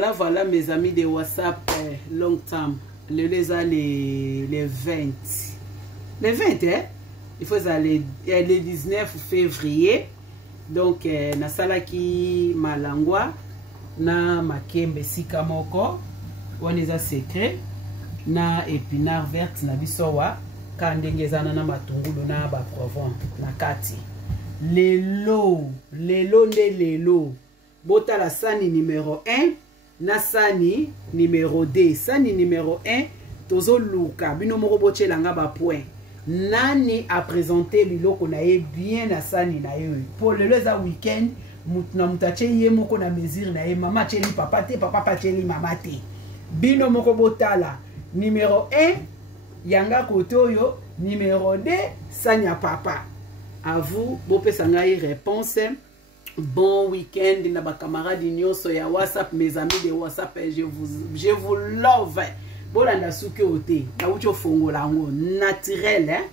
Voilà mes amis de WhatsApp long time. Les 20. Les 20, hein? Il faut aller le 19 février. Donc, na salaki malangwa na makembe sikamoko. On est secret. Na épinard verte na bisowa. Kandengezana na matungulu na ba provence na kati. Lelo bota la sani numéro 1 na sani numéro 2 sani numéro 1 tozo luka bino moko bochelanga ba point nani a présenter biloko na ye bien na sani na ye pour le za weekend mutna mutache ye moko na mesure na ye mama cheli papa te papa cheli mama te bino moko botala numéro 1 yanga kotoyo numéro 2 sani ya papa. À vous, bopé sangai réponse. Bon week-end, na ba camarades nyonso ya WhatsApp, mes amis de WhatsApp, je vous love. Bolanda suke ote, na ucho fongo lango naturel, hein.